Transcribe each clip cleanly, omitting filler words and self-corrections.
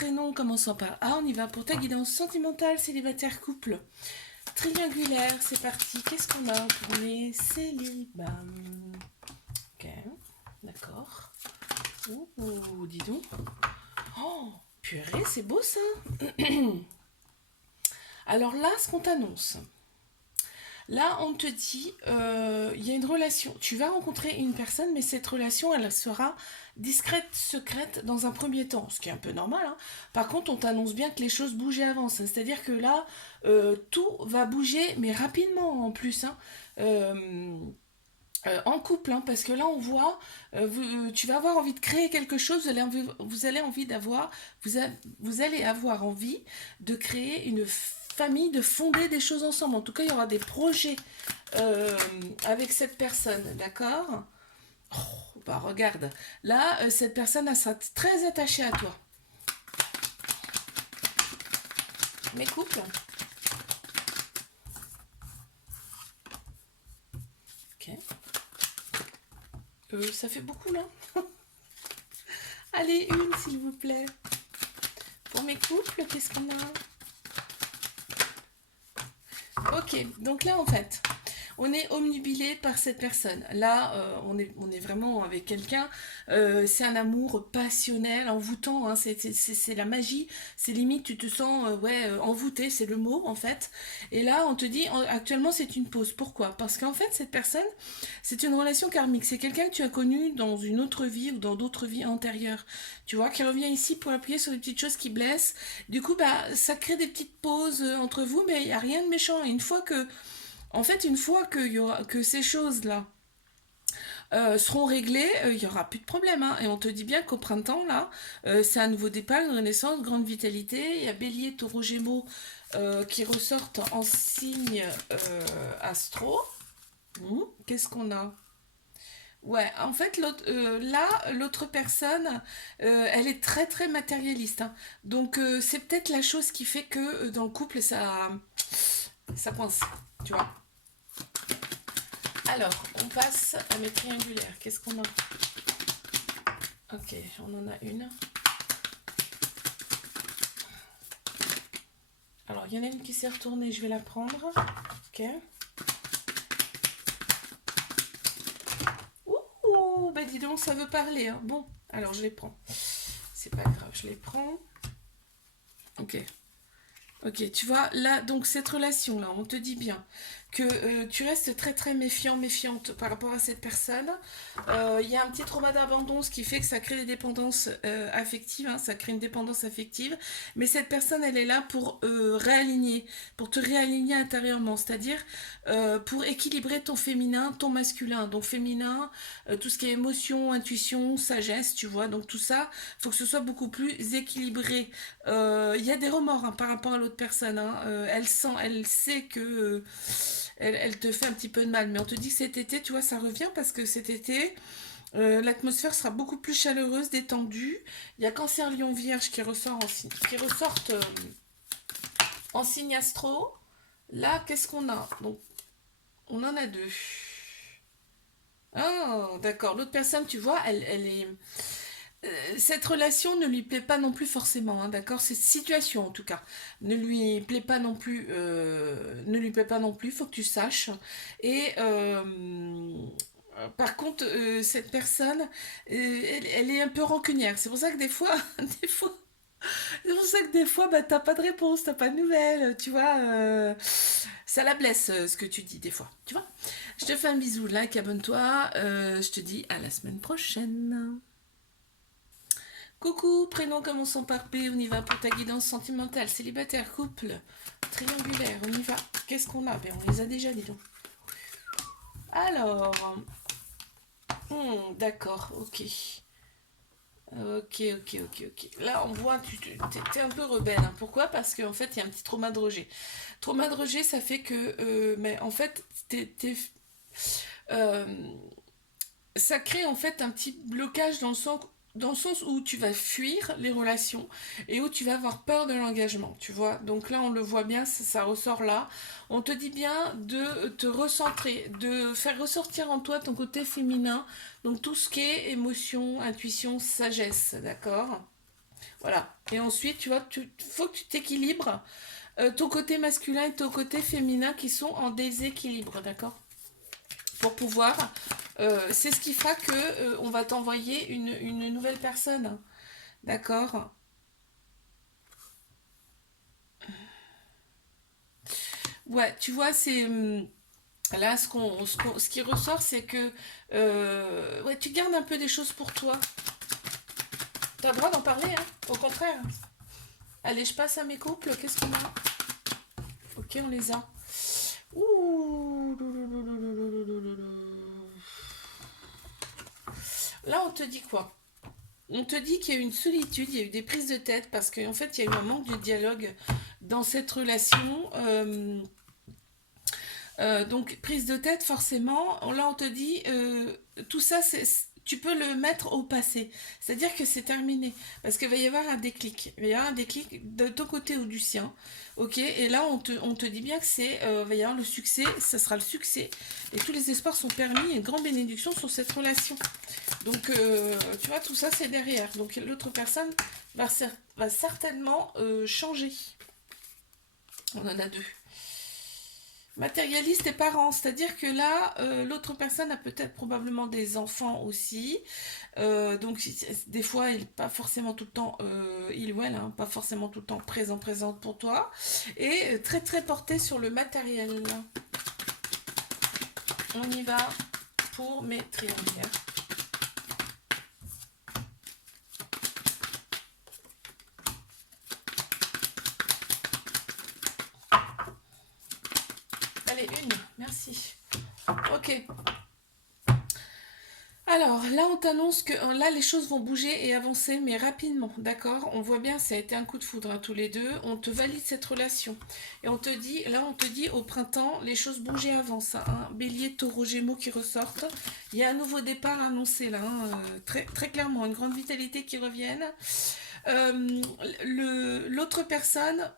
prénom commençant par A, on y va pour ta guidance sentimentale, célibataire, couple. Triangulaire, c'est parti. Qu'est-ce qu'on a pour les célibats? Ok, d'accord. Ouh, dis donc. Oh, purée, c'est beau ça. Alors là, ce qu'on t'annonce. Là, on te dit, il y a une relation. Tu vas rencontrer une personne, mais cette relation, elle sera discrète, secrète dans un premier temps, ce qui est un peu normal, hein. Par contre, on t'annonce bien que les choses bougent et avancent. C'est-à-dire que là, tout va bouger, mais rapidement en plus, hein. En couple, hein, parce que là on voit, tu vas avoir envie de créer quelque chose, vous allez envie d'avoir, vous allez avoir envie de créer une famille, de fonder des choses ensemble. En tout cas, il y aura des projets avec cette personne, d'accord? Oh, bah regarde, là, cette personne elle sera très attachée à toi. Mes couples, ok. Ça fait beaucoup là. Allez, une s'il vous plaît. Pour mes couples, qu'est-ce qu'on a? Ok, donc là en fait, on est omnubilé par cette personne. Là, on est vraiment avec quelqu'un. C'est un amour passionnel, envoûtant, hein, c'est la magie. C'est limite, tu te sens ouais, envoûté, c'est le mot en fait. Et là, on te dit, actuellement, c'est une pause. Pourquoi? Parce qu'en fait, cette personne, c'est une relation karmique. C'est quelqu'un que tu as connu dans une autre vie ou dans d'autres vies antérieures. Tu vois, qui revient ici pour appuyer sur des petites choses qui blessent. Du coup, bah, ça crée des petites pauses entre vous, mais il n'y a rien de méchant. Et une fois que ces choses-là seront réglées, il n'y aura plus de problème, hein. Et on te dit bien qu'au printemps, là, c'est un nouveau départ, une renaissance, grande vitalité. Il y a Bélier, Taureau, Gémeaux qui ressortent en signe astro. Qu'est-ce qu'on a? Ouais, en fait, l'autre personne, elle est très très matérialiste, hein. Donc, c'est peut-être la chose qui fait que dans le couple, ça coince, tu vois. Alors, on passe à mes triangulaires. Qu'est-ce qu'on a? Ok, on en a une. Alors, il y en a une qui s'est retournée, je vais la prendre. Ok. Ouh, bah dis donc, ça veut parler, hein. Bon, alors je les prends. C'est pas grave, je les prends. Ok. Ok, tu vois, là, donc cette relation-là, on te dit bien que tu restes très très méfiant, méfiante par rapport à cette personne. Il y a un petit trauma d'abandon, ce qui fait que ça crée des dépendances affectives, hein, ça crée une dépendance affective. Mais cette personne, elle est là pour réaligner, pour te réaligner intérieurement, c'est-à-dire pour équilibrer ton féminin, ton masculin. Donc féminin, tout ce qui est émotion, intuition, sagesse, tu vois. Donc tout ça, il faut que ce soit beaucoup plus équilibré. Il y a des remords, hein, par rapport à l'autre personne, hein. Elle sait que elle te fait un petit peu de mal. Mais on te dit que cet été, tu vois, ça revient parce que cet été, l'atmosphère sera beaucoup plus chaleureuse, détendue. Il y a Cancer, Lion, Vierge qui ressortent en signe astro. Là, qu'est-ce qu'on a? Donc, on en a deux. Ah, d'accord. L'autre personne, tu vois, elle est cette relation ne lui plaît pas non plus forcément, hein, d'accord? Cette situation en tout cas ne lui plaît pas non plus, ne lui plaît pas non plus. Faut que tu saches. Et par contre, cette personne, elle est un peu rancunière. C'est pour ça que des fois, des fois, c'est pour ça que des fois, bah, t'as pas de réponse, t'as pas de nouvelles, tu vois. Ça la blesse ce que tu dis des fois, tu vois. Je te fais un bisou, like, abonne-toi. Je te dis à la semaine prochaine. Coucou, prénom commençant par P, on y va pour ta guidance sentimentale, célibataire, couple, triangulaire, on y va. Qu'est-ce qu'on a? Ben, on les a déjà, dis donc. Alors, d'accord, ok. Ok, ok, ok, ok. Là, on voit, t'es un peu rebelle, hein. Pourquoi? Parce qu'en fait, il y a un petit trauma de rejet. Trauma de rejet, ça fait que, mais en fait, euh, ça crée en fait un petit blocage dans le sens où tu vas fuir les relations et où tu vas avoir peur de l'engagement, tu vois. Donc là, on le voit bien, ça ressort là. On te dit bien de te recentrer, de faire ressortir en toi ton côté féminin, donc tout ce qui est émotion, intuition, sagesse, d'accord? Voilà. Et ensuite, tu vois, faut que tu t'équilibres ton côté masculin et ton côté féminin qui sont en déséquilibre, d'accord? Pour pouvoir, c'est ce qui fera que on va t'envoyer une nouvelle personne, d'accord? Ouais, tu vois, c'est là ce qui ressort, c'est que ouais, tu gardes un peu des choses pour toi. T'as le droit d'en parler, hein? Au contraire. Allez, je passe à mes couples. Qu'est-ce qu'on a? Ok, on les a. Ouh. Là, on te dit quoi? On te dit qu'il y a eu une solitude, il y a eu des prises de tête parce qu'en fait, il y a eu un manque de dialogue dans cette relation. Donc, prise de tête, forcément. Là, on te dit, tout ça, tu peux le mettre au passé. C'est-à-dire que c'est terminé. Parce qu'il va y avoir un déclic. Il va y avoir un déclic de ton côté ou du sien. Ok. Et là, on te dit bien que va y avoir le succès. Ça sera le succès. Et tous les espoirs sont permis. Et une grande bénédiction sur cette relation. Donc, tu vois, tout ça, c'est derrière. Donc, l'autre personne va certainement changer. On en a deux. Matérialiste et parents, c'est-à-dire que là, l'autre personne a peut-être probablement des enfants aussi. Donc, des fois, il pas forcément tout le temps, il ou elle, hein, pas forcément tout le temps présente pour toi. Et très très porté sur le matériel. On y va pour mes triangulaires. Allez, une, merci. Ok. Alors là, on t'annonce que là, les choses vont bouger et avancer, mais rapidement, d'accord? On voit bien, ça a été un coup de foudre, hein, tous les deux. On te valide cette relation. Et on te dit, là, on te dit au printemps, les choses bougent et avancent, hein. Bélier, taureau, gémeaux qui ressortent. Il y a un nouveau départ annoncé là, hein, très, très clairement, une grande vitalité qui revienne. L'autre personne,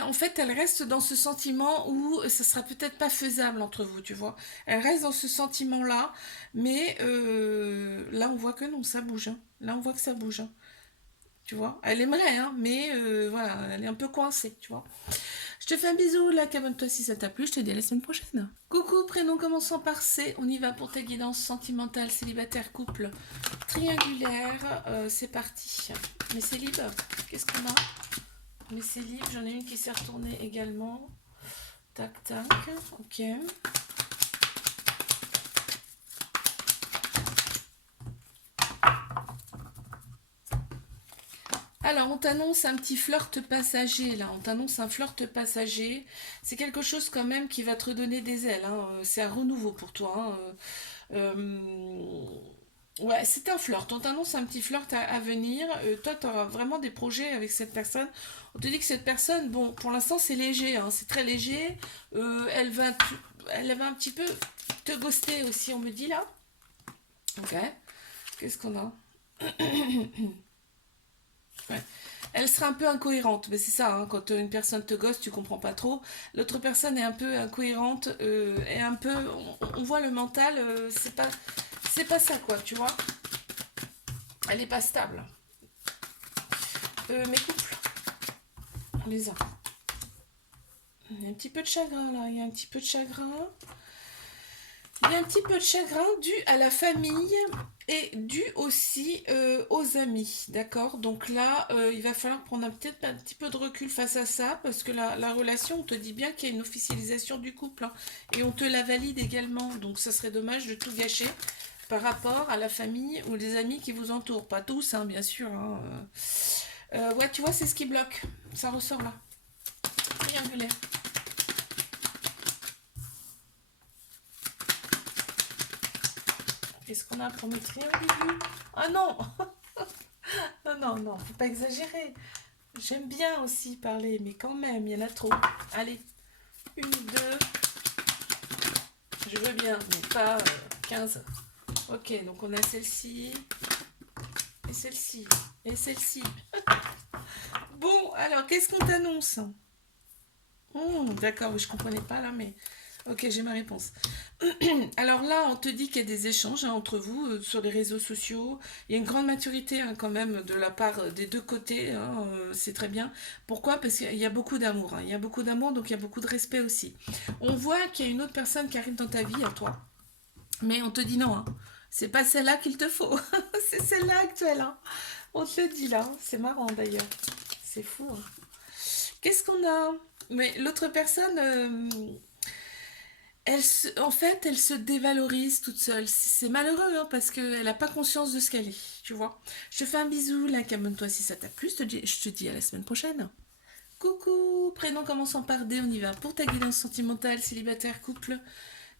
en fait, elle reste dans ce sentiment où ça sera peut-être pas faisable entre vous, tu vois. Elle reste dans ce sentiment-là, mais là, on voit que non, ça bouge, hein. Là, on voit que ça bouge, hein. Tu vois. Elle aimerait, hein, mais voilà, elle est un peu coincée, tu vois. Je te fais un bisou, là, cabonne-toi si ça t'a plu, je te dis à la semaine prochaine. Coucou, prénom commençant par C, on y va pour ta guidance sentimentale, célibataire, couple, triangulaire, c'est parti. Mais c'est libre, qu'est-ce qu'on a? Mais c'est libre, j'en ai une qui s'est retournée également. Tac, tac, ok. Alors, on t'annonce un petit flirt passager, là. On t'annonce un flirt passager. C'est quelque chose quand même qui va te redonner des ailes, hein. C'est un renouveau pour toi, hein. Ouais, c'est un flirt. On t'annonce un petit flirt à venir. Toi, tu auras vraiment des projets avec cette personne. On te dit que cette personne, bon, pour l'instant, c'est léger, hein, c'est très léger. Elle va un petit peu te ghoster aussi, on me dit là. Ok. Qu'est-ce qu'on a? Ouais. Elle sera un peu incohérente, mais c'est ça, hein, quand une personne te gosse, tu comprends pas trop. L'autre personne est un peu incohérente, et un peu, on voit le mental, c'est pas ça quoi, tu vois. Elle est pas stable. Mes couples, on les a. Il y a un petit peu de chagrin là, il y a un petit peu de chagrin. Il y a un petit peu de chagrin dû à la famille et dû aussi aux amis, d'accord? Donc là, il va falloir prendre peut-être un petit peu de recul face à ça, parce que la relation, on te dit bien qu'il y a une officialisation du couple, hein, et on te la valide également, donc ça serait dommage de tout gâcher par rapport à la famille ou les amis qui vous entourent. Pas tous, hein, bien sûr, hein. Ouais, tu vois, c'est ce qui bloque. Ça ressort là. Triangulaire. Qu'est-ce qu'on a pour mes triangles? Ah non. Non, non, non, faut pas exagérer. J'aime bien aussi parler, mais quand même, il y en a trop. Allez, une, deux. Je veux bien, mais pas 15. Ok, donc on a celle-ci, et celle-ci, et celle-ci. Bon, alors, qu'est-ce qu'on t'annonce? D'accord, je comprenais pas là, mais... Ok, j'ai ma réponse. Alors là, on te dit qu'il y a des échanges hein, entre vous sur les réseaux sociaux. Il y a une grande maturité hein, quand même de la part des deux côtés. Hein, c'est très bien. Pourquoi? Parce qu'il y a beaucoup d'amour. Hein. Il y a beaucoup d'amour, donc il y a beaucoup de respect aussi. On voit qu'il y a une autre personne qui arrive dans ta vie à toi. Mais on te dit non. Hein. C'est pas celle-là qu'il te faut. C'est celle-là actuelle. Hein. On te le dit là. C'est marrant d'ailleurs. C'est fou. Hein. Qu'est-ce qu'on a? Mais l'autre personne, en fait, elle se dévalorise toute seule. C'est malheureux hein, parce qu'elle n'a pas conscience de ce qu'elle est, tu vois. Je te fais un bisou, like, abonne-toi si ça t'a plu. Je te dis à la semaine prochaine. Coucou, prénom commençant par D, on y va. Pour ta guidance sentimentale, célibataire, couple,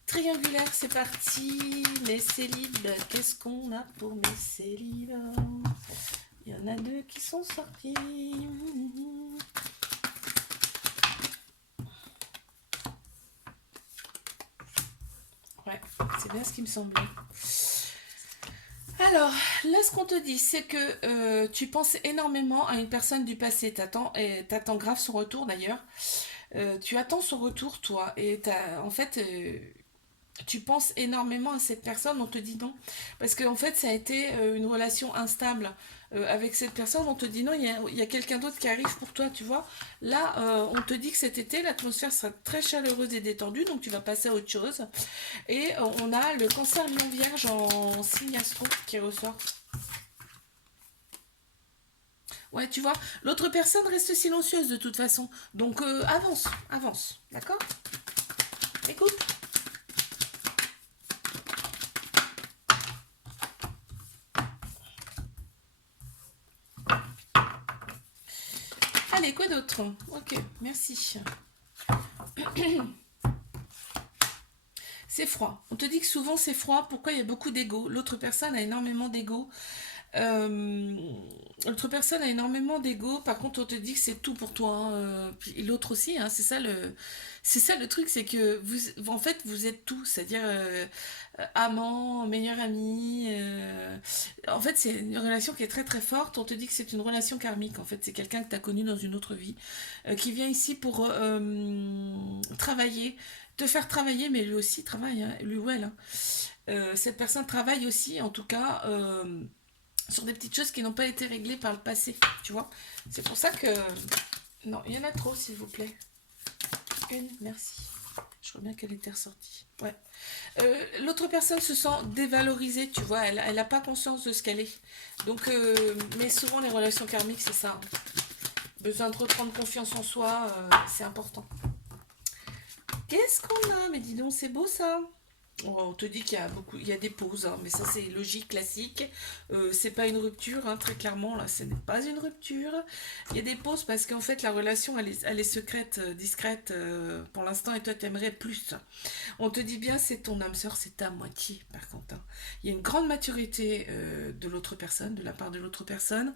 triangulaire, c'est parti. Mes célibes, qu'est-ce qu'on a pour mes célibes? Il y en a deux qui sont sortis. Ouais, c'est bien ce qui me semblait. Alors, là, ce qu'on te dit, c'est que tu penses énormément à une personne du passé. T'attends grave son retour d'ailleurs. Tu attends son retour, toi. En fait, tu penses énormément à cette personne, on te dit non. Parce qu'en fait, ça a été une relation instable avec cette personne. On te dit non, il y a quelqu'un d'autre qui arrive pour toi, tu vois. Là, on te dit que cet été, l'atmosphère sera très chaleureuse et détendue, donc tu vas passer à autre chose. Et on a le cancer lion vierge en signe astro qui ressort. Ouais, tu vois, l'autre personne reste silencieuse de toute façon. Donc avance, avance, d'accord? Écoute. Allez, quoi d'autre? Ok, merci. C'est froid. On te dit que souvent c'est froid. Pourquoi il y a beaucoup d'ego? L'autre personne a énormément d'ego. Euh, L'autre personne a énormément d'ego. Par contre, on te dit que c'est tout pour toi. Hein. Puis l'autre aussi. Hein. C'est ça le truc, c'est que en fait, vous êtes tout. C'est-à-dire amant, meilleur ami. En fait, c'est une relation qui est très très forte. On te dit que c'est une relation karmique. En fait, c'est quelqu'un que tu as connu dans une autre vie, qui vient ici pour travailler, te faire travailler, mais lui aussi travaille, hein, lui ou elle. Hein. Cette personne travaille aussi, en tout cas, sur des petites choses qui n'ont pas été réglées par le passé, tu vois. C'est pour ça que... Non, il y en a trop, s'il vous plaît. Une, merci. Je crois bien qu'elle était ressortie. Ouais. L'autre personne se sent dévalorisée, tu vois. Elle n'a pas conscience de ce qu'elle est. Donc, mais souvent, les relations karmiques, c'est ça. Hein. Besoin de reprendre confiance en soi, c'est important. Qu'est-ce qu'on a? Mais dis donc, c'est beau ça. Oh, on te dit qu'il y a beaucoup, il y a des pauses, hein, mais ça c'est logique, classique. C'est pas une rupture, hein, très clairement, là, ce n'est pas une rupture. Il y a des pauses parce qu'en fait la relation elle est secrète, discrète pour l'instant et toi t'aimerais plus. On te dit bien c'est ton âme sœur, c'est ta moitié par contre. Hein. Il y a une grande maturité de l'autre personne, de la part de l'autre personne.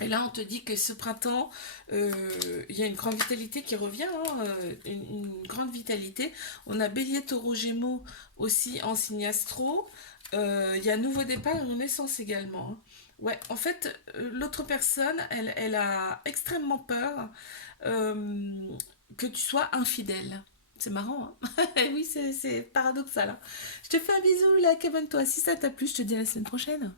Et là, on te dit que ce printemps, il y a une grande vitalité qui revient, hein, une grande vitalité. On a Bélier, Taureau, Gémeaux aussi en signe astro. Il y a nouveau départ et renaissance également. Hein. Ouais, en fait, l'autre personne, elle a extrêmement peur euh, que tu sois infidèle. C'est marrant, hein. Oui, c'est paradoxal. Hein. Je te fais un bisou, là, abonne-toi. Si ça t'a plu, je te dis à la semaine prochaine.